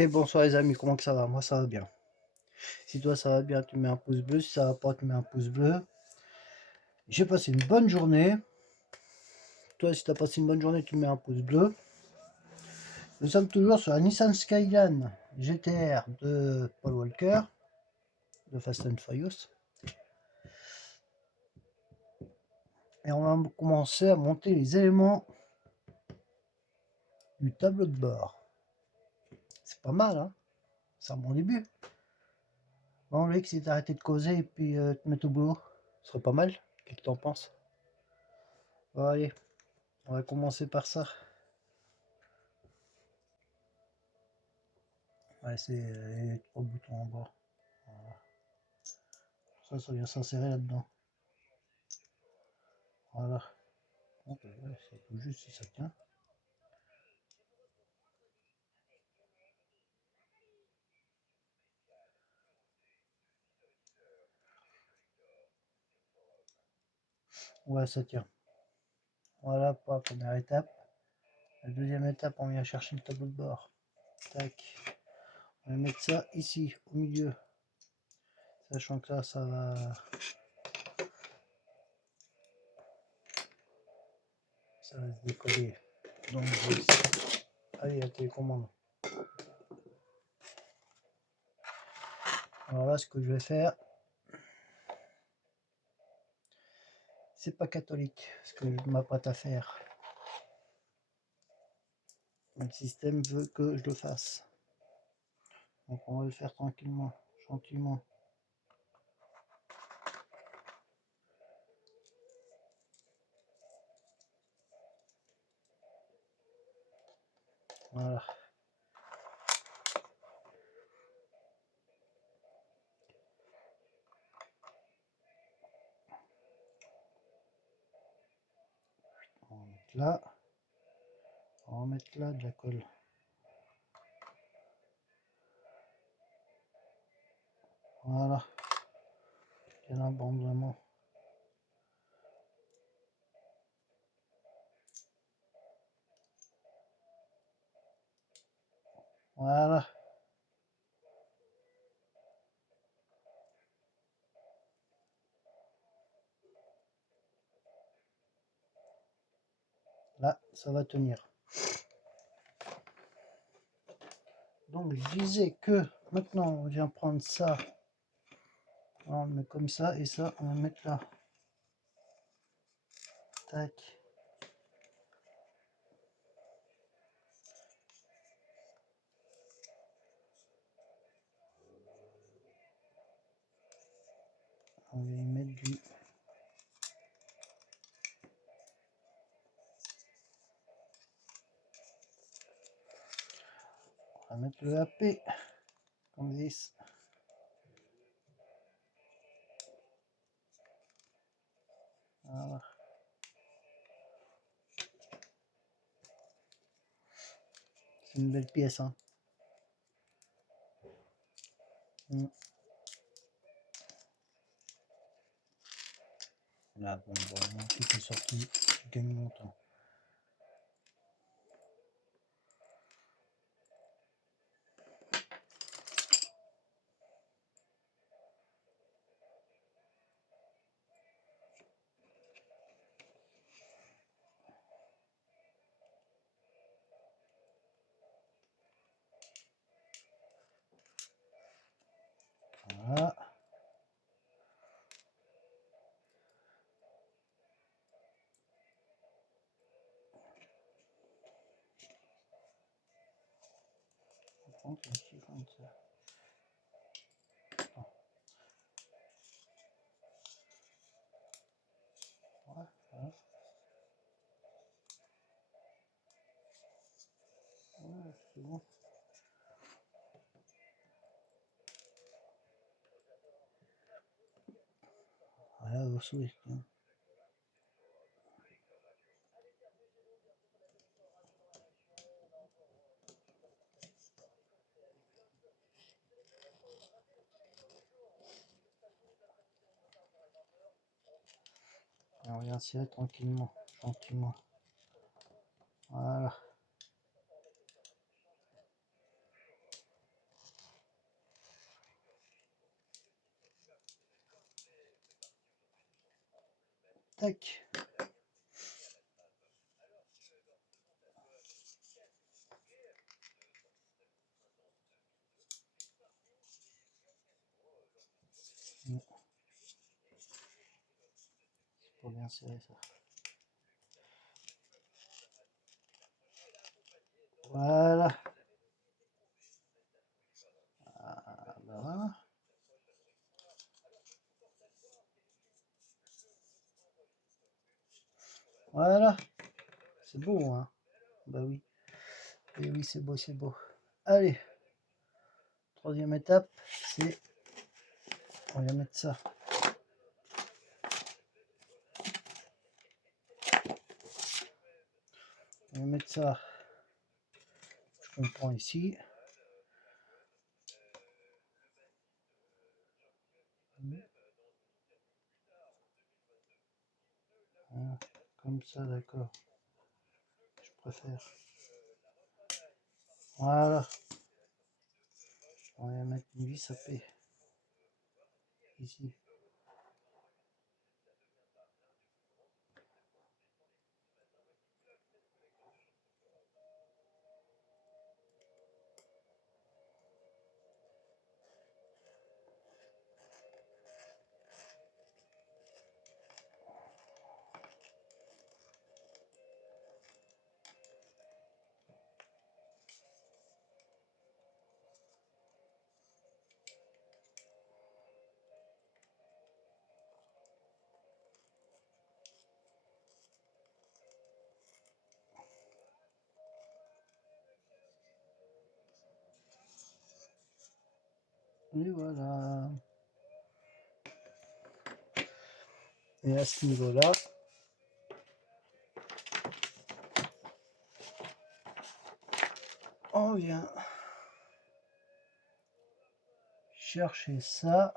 Et bonsoir les amis, comment que ça va? Moi ça va bien. Si toi ça va bien, tu mets un pouce bleu. Si ça va pas, tu mets un pouce bleu. J'ai passé une bonne journée. Toi, si tu as passé une bonne journée, tu mets un pouce bleu. Nous sommes toujours sur la Nissan Skyline GTR de Paul Walker, de Fast and Furious. Et on va commencer à monter les éléments du tableau de bord. C'est pas mal, hein? C'est un bon début. Bon, Luc, si t'arrêtais de causer et puis te mettre au boulot, ce serait pas mal. Qu'est-ce que t'en penses? Bon, allez, on va commencer par ça. Ouais, c'est les trois boutons en bas. Voilà. Ça vient s'insérer là-dedans. Voilà. Bon, ben ouais, c'est tout juste si ça tient. Ouais, ça tient. Voilà pour la première étape. La deuxième étape, on vient chercher le tableau de bord. Tac. On va mettre ça ici, au milieu. Sachant que là, ça va se décoller. Donc, allez, la télécommande. Alors là, ce que je vais faire, c'est pas catholique ce que je m'apprête à faire. Le système veut que je le fasse. Donc on va le faire tranquillement, gentiment. Voilà. On va mettre là. On va mettre là de la colle. Voilà. Il y en a abondamment. Voilà. Là, ça va tenir. Donc je disais que maintenant on vient prendre ça. On le met comme ça et ça on va le mettre là. Tac. On va y mettre du. On va mettre le AP comme this. Voilà. C'est une belle pièce, hein. Là, bon, tout est sorti. Je gagne mon temps. Voilà. On prend ici comme ça. Voilà. Voilà. Voilà, c'est bon. Voilà, vos souhaits. Hein. Et on vient serrer tranquillement, gentiment. Voilà. Tac. C'est pas bien serré ça. Voilà. Ah, bah. Voilà. C'est beau, hein. Bah oui. Et oui, c'est beau, c'est beau. Allez. Troisième étape, c'est... On va mettre ça. On va mettre ça. Je comprends ici. Ah, comme ça, d'accord. Je préfère. Voilà. On va mettre une vis à paix. Ici. Et voilà. Et à ce niveau-là, on vient chercher ça.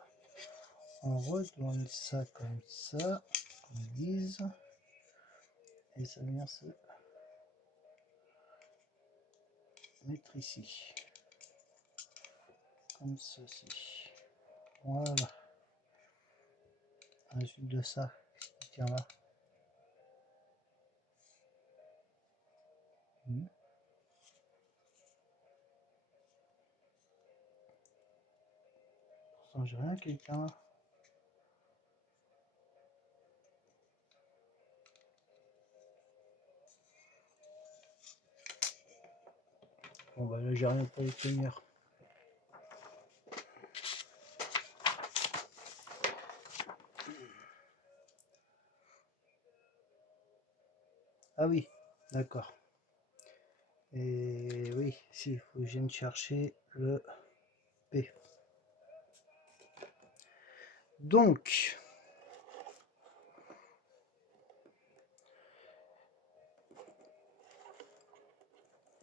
On retourne ça comme ça, comme guise. Et ça vient se mettre ici. Comme ceci. Voilà. Ensuite de ça, tiens là. Pourtant, j'ai rien qui tient là. Bon bah là j'ai rien pour les tenir. Ah oui, d'accord. Et oui, si, il faut que je vienne chercher le P. Donc,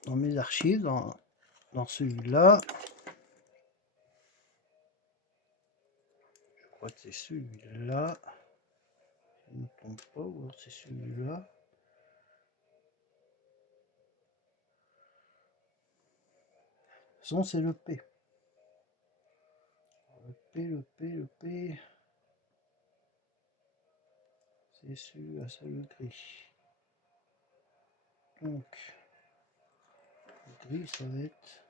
dans mes archives, dans celui-là, je crois que c'est celui-là. Je ne me trompe pas, ou alors c'est celui-là. Son c'est le P. Le P. C'est celui-là, c'est le gris. Donc, le gris, ça va être...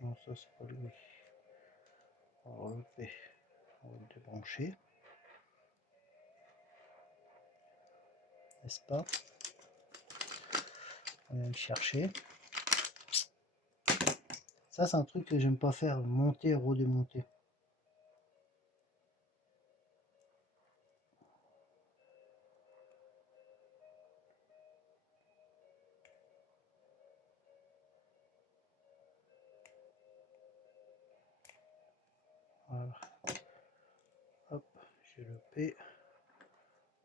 Non, ça c'est pas le gris. Alors le P, on va le débrancher. N'est-ce pas? On va le chercher. Ça, c'est un truc que j'aime pas faire, monter et redémonter. Voilà. Hop, j'ai le P.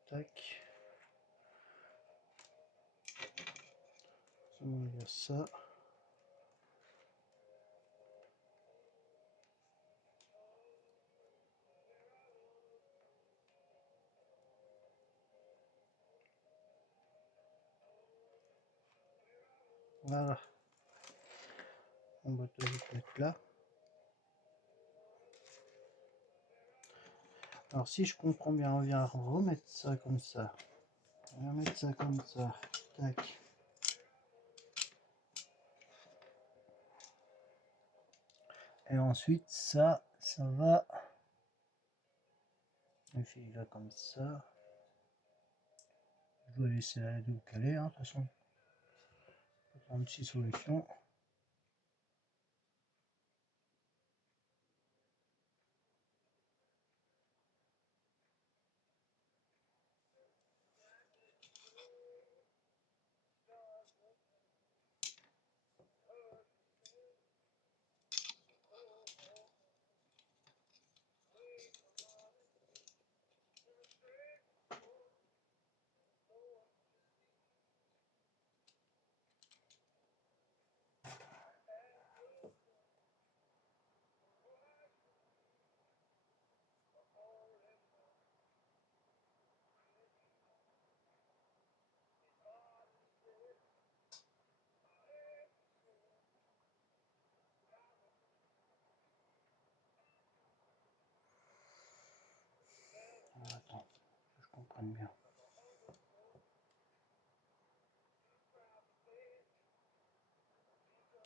Tac. On va ça. Voilà. On va tout mettre là. Alors si je comprends bien, on vient remettre ça comme ça. On va mettre ça comme ça. Tac. Et ensuite ça va. On fait là comme ça. Je dois laisser la double caler, hein, de toute façon. Une petite solution. Attends, que je comprenne bien.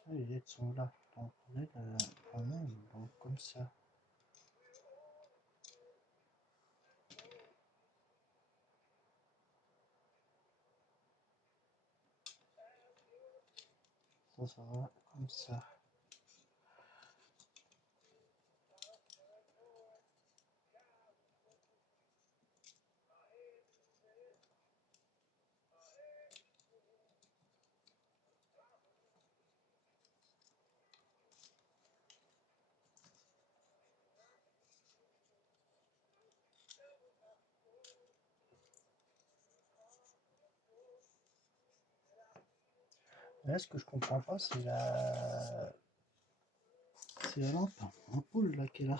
Les LED sont là, donc LED en même, donc comme ça. Ça va comme ça. Là, ce que je comprends pas, c'est la lampe ampoule là qui est là.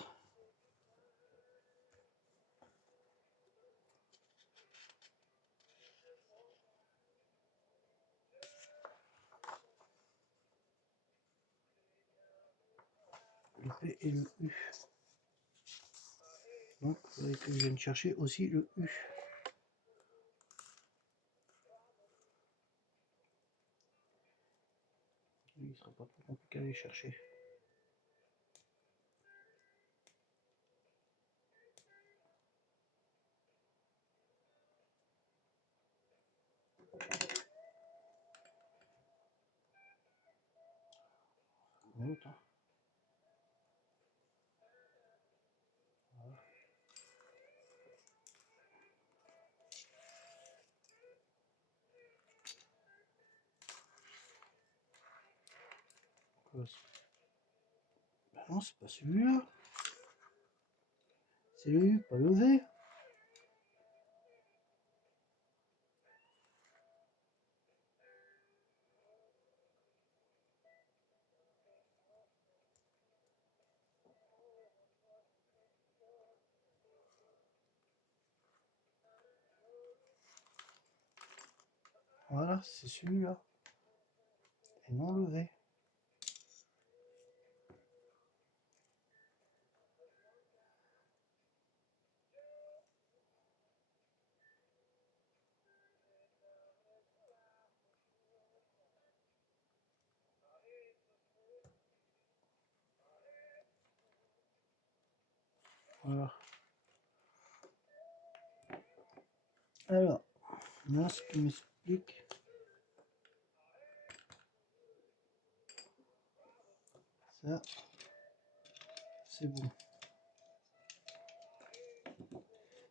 Le P et le U. Donc, il faudrait que je vienne chercher aussi le U. Il sera pas trop compliqué à aller chercher. Minute, hein. Voilà. Ben non, c'est pas celui-là. C'est le U, pas le V. Voilà, c'est celui-là. Et non le V. Voilà. Alors, là, ce qui m'explique, ça, c'est bon.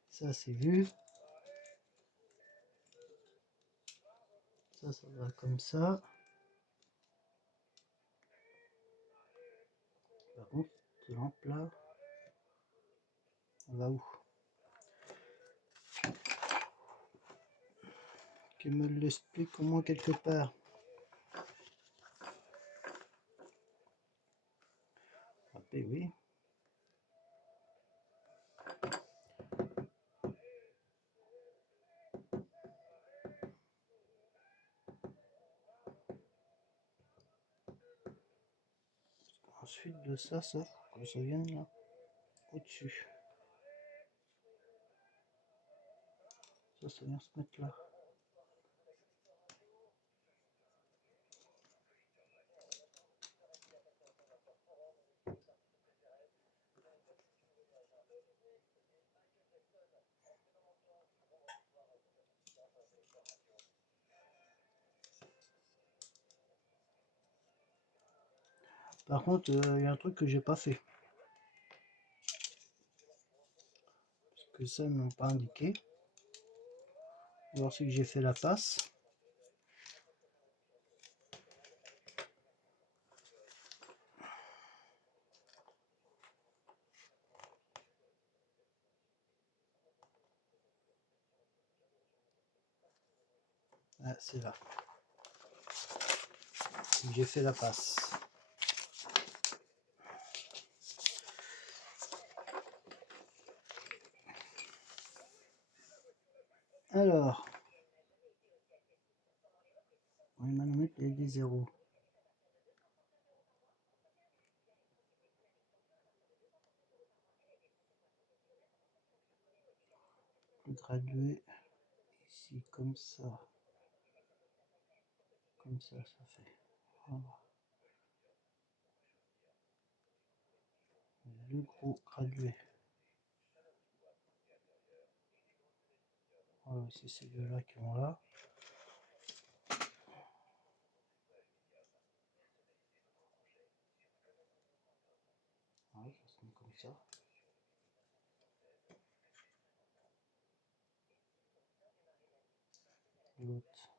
Ça, c'est vu. Ça va comme ça. Par contre, cette lampe là, on va où? Qu'il me l'explique au moins quelque part. Après, oui. Ensuite de ça, ça, faut que ça vienne là, au-dessus. Ça vient se mettre là. Par contre, il y a un truc que j'ai pas fait. Parce que ça, ils m'ont pas indiqué. Alors c'est que j'ai fait la passe. Ah, c'est là. J'ai fait la passe. Alors, on va maintenant mettre les zéros. Le graduer ici comme ça. Comme ça fait. Voilà. Le gros gradué. Voilà, c'est ces deux-là qui vont là. Voilà, ça se met comme ça. L'autre.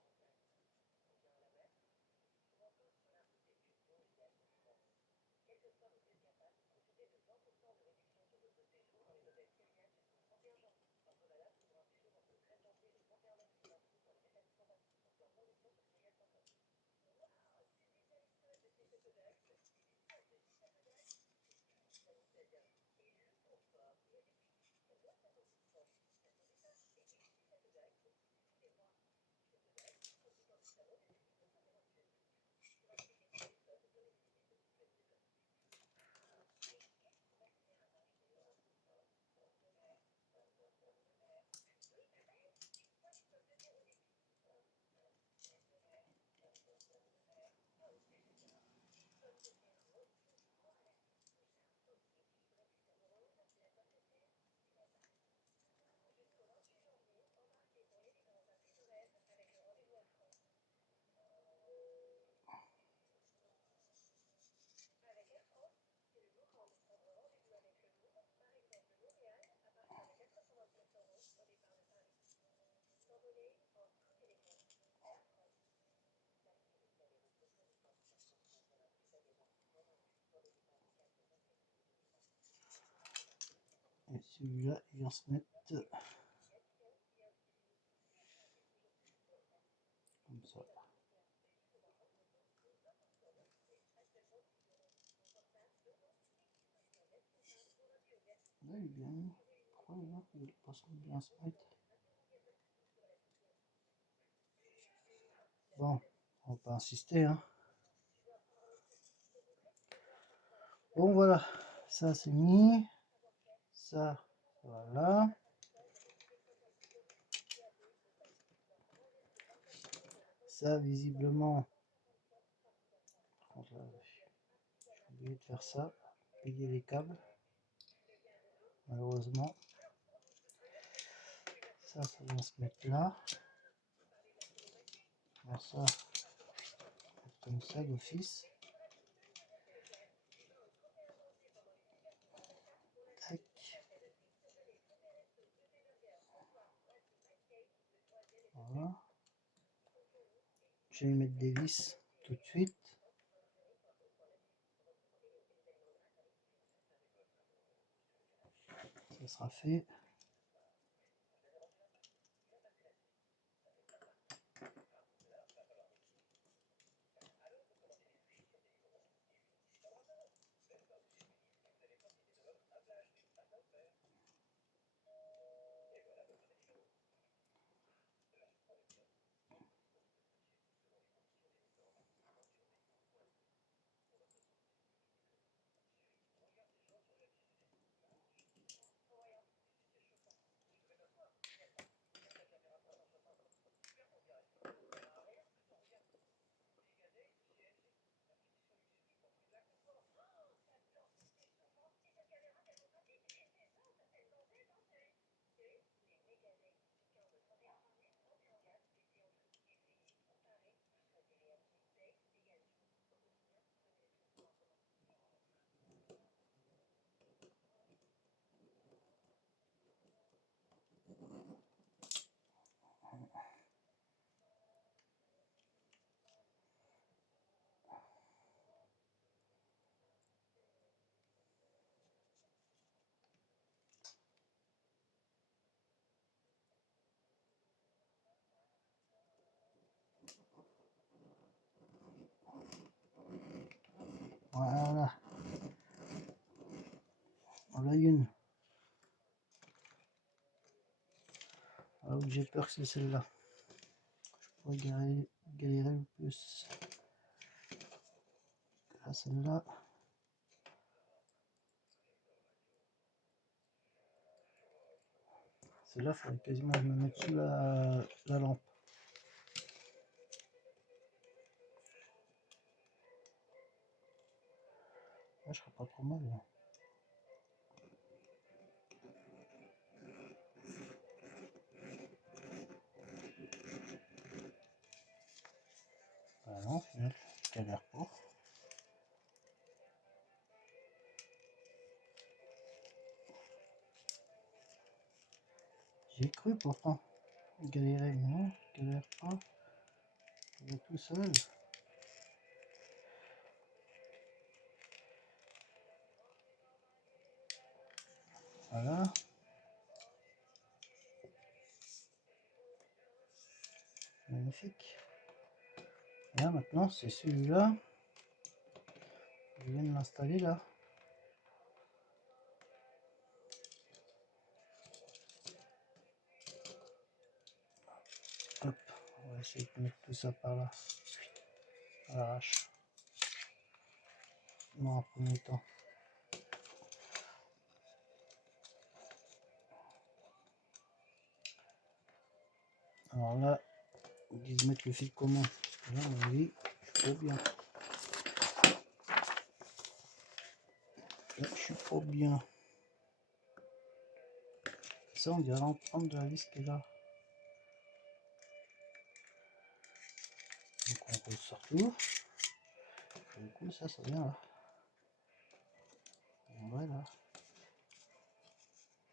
Et celui-là, il vient se mettre comme ça. Là, il est bien mis. Pourquoi là, il ne pas bien se mettre? Bon, on va pas insister, hein. Bon, voilà. Ça, c'est mis. Ça, voilà. Ça, visiblement, j'ai oublié de faire ça, payer les câbles, malheureusement. Ça vient se mettre là. Alors ça, comme ça d'office. Tac. Voilà. Je vais mettre des vis tout de suite. Ça sera fait. Voilà une. Alors j'ai peur que c'est celle-là. Je pourrais galérer le plus. Là, celle-là. Celle-là, il faudrait quasiment que je me mette sous la lampe. Là, je serais pas trop mal. Là. Ah non, au final, je galère pas. J'ai cru pourtant galérer, mais non, je galère pas. Je vais tout seul. Voilà. Magnifique. Là maintenant c'est celui-là. Je viens de l'installer là. Hop, on va essayer de mettre tout ça par là. À l'arrache. Non, en premier temps. Alors là, ils disent mettre le fil comment. Là, on a dit, je suis pas bien. Là, je suis pas bien. Ça, on dirait l'ensemble de la vis qui est là. Donc on ressort tout. Du coup, ça vient là. Voilà.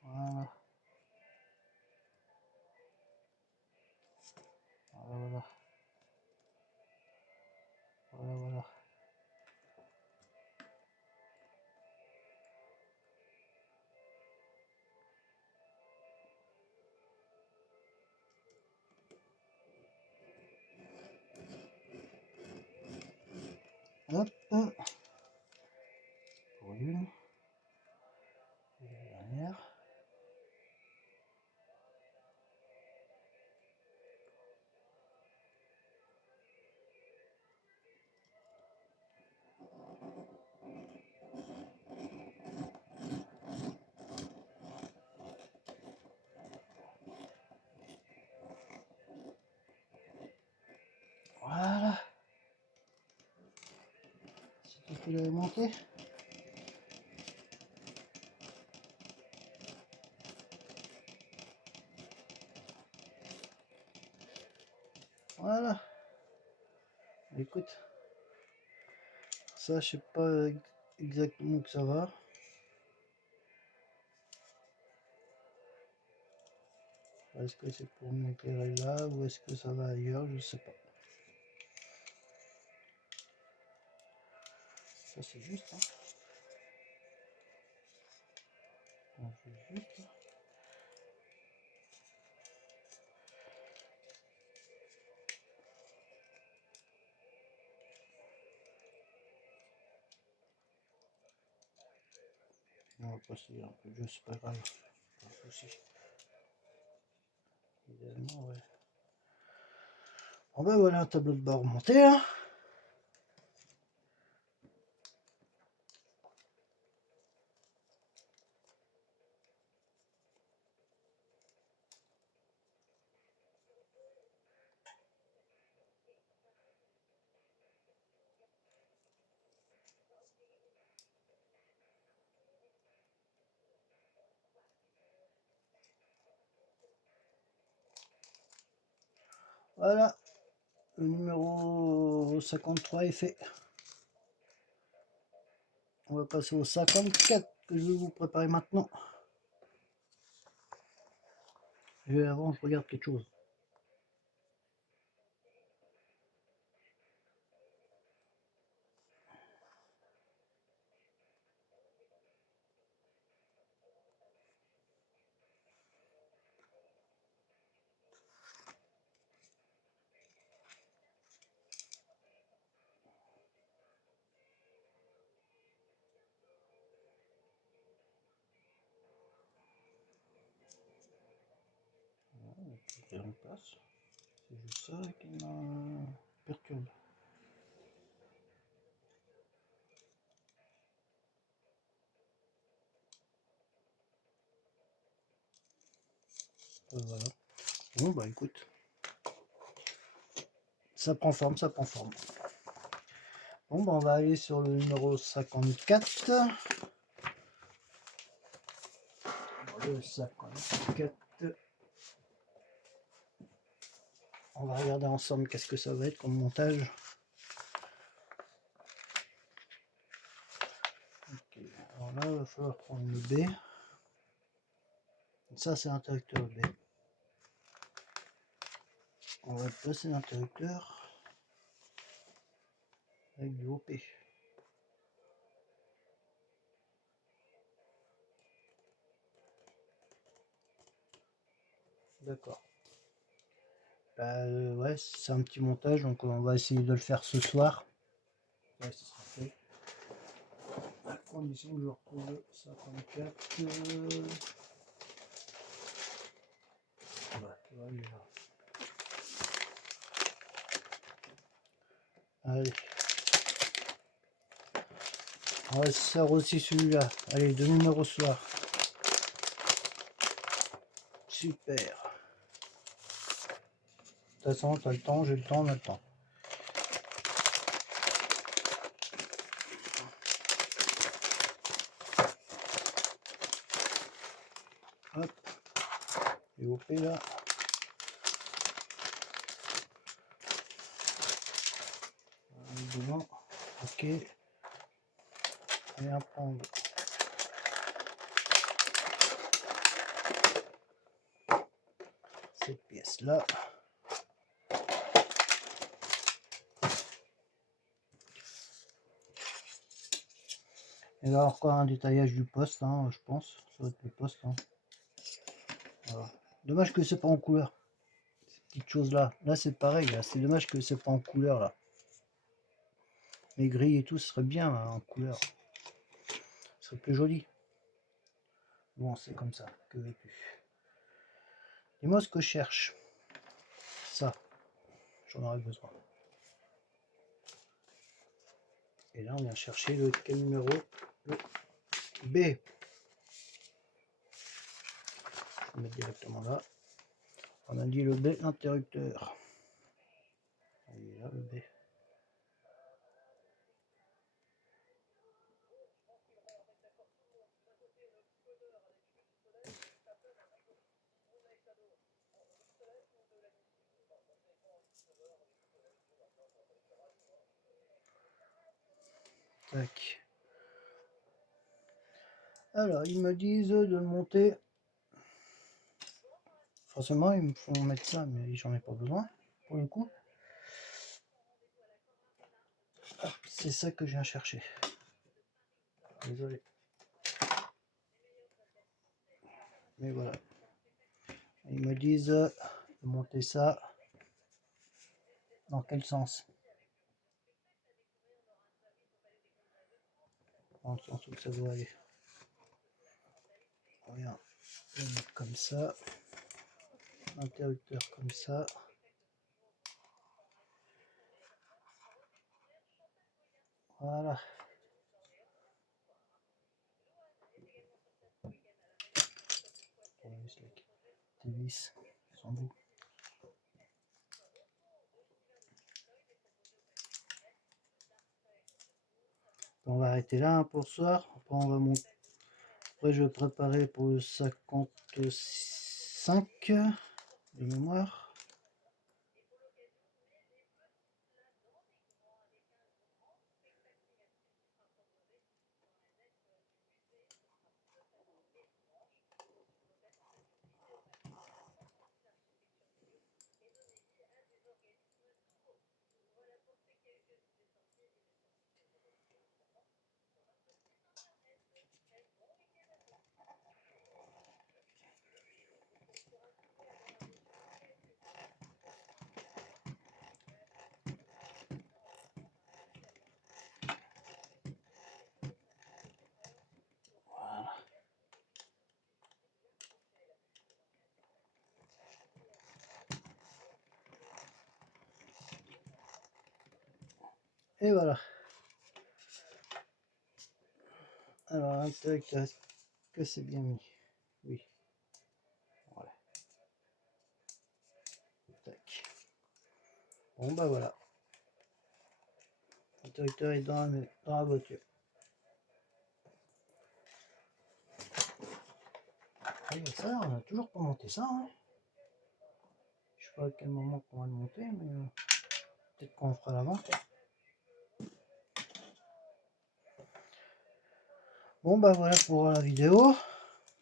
Voilà. Voilà. Voilà, voilà. Hop. Pour une. Et la dernière. Voilà. C'est tout ce que j'avais monté. Voilà. Écoute, ça je sais pas exactement que ça va. Est-ce que c'est pour m'éclairer là ou est-ce que ça va ailleurs? Je sais pas. Ça c'est juste. Hein. On fait juste. Là. On va passer un peu de jeu, c'est pas grave. Pas de soucis. Idéalement, ouais. Bon ben voilà un tableau de bord monté. Hein. Voilà, le numéro 53 est fait. On va passer au 54 que je vais vous préparer maintenant. Et avant, je regarde quelque chose. je remplace. C'est juste ça qui me perturbe. Voilà. Bon bah écoute, ça prend forme, ça prend forme. Bon bah on va aller sur le numéro 54. Le 54. On va regarder ensemble qu'est-ce que ça va être comme montage. Okay. Alors là, il va falloir prendre le B. Ça, c'est l'interrupteur B. On va placer l'interrupteur avec du OP. D'accord. Bah, ouais, c'est un petit montage, donc on va essayer de le faire ce soir. Ouais, ce sera fait. À condition que je retrouve le 54. Ouais, il est là. Allez. On va se faire aussi celui-là. Allez, 2 numéros soir. Super. De toute façon, t'as le temps, j'ai le temps, on a le temps. Hop. Et OP là. Devant. Ok. Et à prendre cette pièce là. Et là encore un détaillage du poste, hein, je pense. Ça va être le poste. Hein. Voilà. Dommage que c'est pas en couleur. Ces petites choses là. Là c'est pareil. C'est dommage que c'est pas en couleur là. Les grilles et tout, ce serait bien hein, en couleur. Ce serait plus joli. Bon, c'est comme ça. Que veux-tu? Dis-moi ce que je cherche. Ça. J'en aurais besoin. Et là, on vient chercher le quel numéro? Le B. Je vais mettre directement là. On a dit le B, l'interrupteur. Il est là, le B. Tac. Alors, ils me disent de le monter. Forcément, ils me font mettre ça, mais j'en ai pas besoin, pour le coup. C'est ça que je viens chercher. Désolé. Mais voilà. Ils me disent de monter ça. Dans quel sens? Dans le sens où ça doit aller. On vient le mettre comme ça. L'interrupteur comme ça. Voilà. C'est lisse. Sans bout. On va arrêter là hein, pour ce soir. Après, on va monter. Après, je vais préparer pour le 55 de mémoire. Et voilà. Alors, tac, que c'est bien mis. Oui. Voilà. Tac. Bon bah voilà. L'interrupteur est dans la voiture. Et ça, on a toujours pas monté ça. Hein. Je sais pas à quel moment on va le monter, mais peut-être qu'on fera la vente. Bon bah voilà pour la vidéo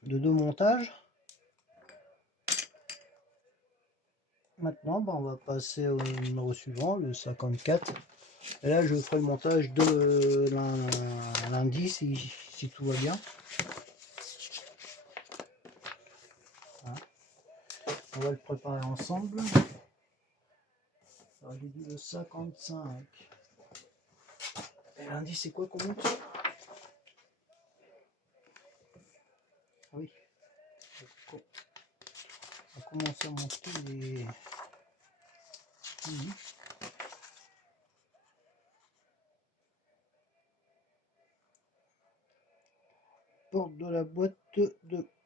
de 2 montages. Maintenant bah, on va passer au numéro suivant, le 54. Et là je ferai le montage de lundi si tout va bien. Voilà. On va le préparer ensemble. Alors j'ai dit le 55. Et lundi c'est quoi qu'on monte? Ah oui. On va commencer à monter les... Porte de la boîte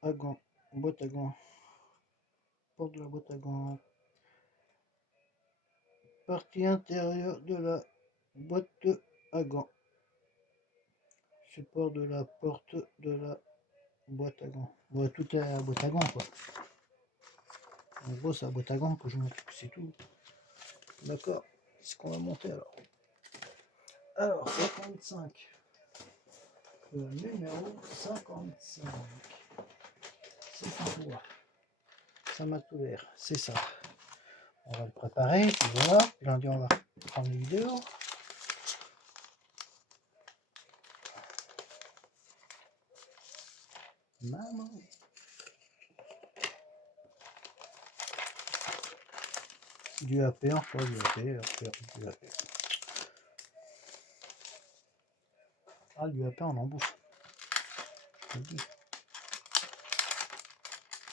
à gants. Boîte à gants. Porte de la boîte à gants. Partie intérieure de la boîte à gants. Support de la porte de la boîte à gants. Ouais, tout est à la boîte à gants quoi. En gros c'est la boîte à gants que je monte, c'est tout. D'accord. C'est ce qu'on va monter alors. Alors 55. Le numéro 55. C'est ça. Ça m'a tout l'air. C'est ça. On va le préparer, puis voilà. Lundi on va prendre les vidéos. Maman. Du AP, encore du AP. Ah, du AP en embouche. Je te le dis.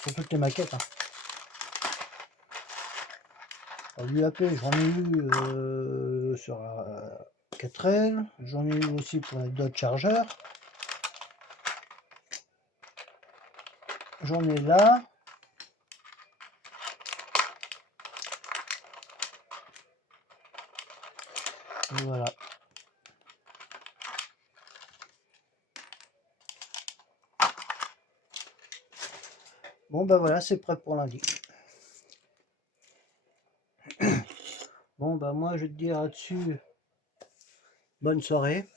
Sur toutes les maquettes. Hein. Alors, du AP, j'en ai eu sur la 4L. J'en ai eu aussi pour la Dodge Charger. J'en ai là. Et voilà. Bon, bah voilà, c'est prêt pour lundi. Bon, bah moi, je vais te dire là-dessus, bonne soirée.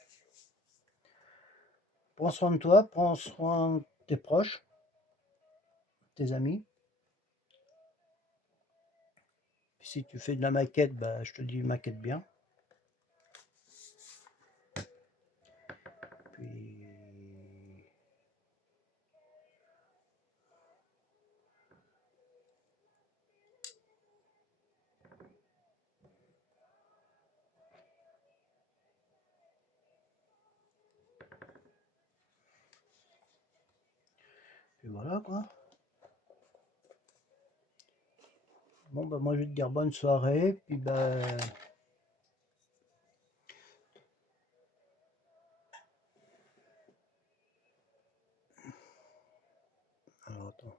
Prends soin de toi, prends soin de tes proches, tes amis. Puis si tu fais de la maquette, bah, je te dis maquette bien. Puis voilà quoi. Bon bah moi je vais te dire bonne soirée, puis bah alors attends,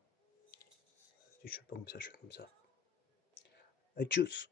si je fais pas comme ça, je fais comme ça. Allez, tchuss.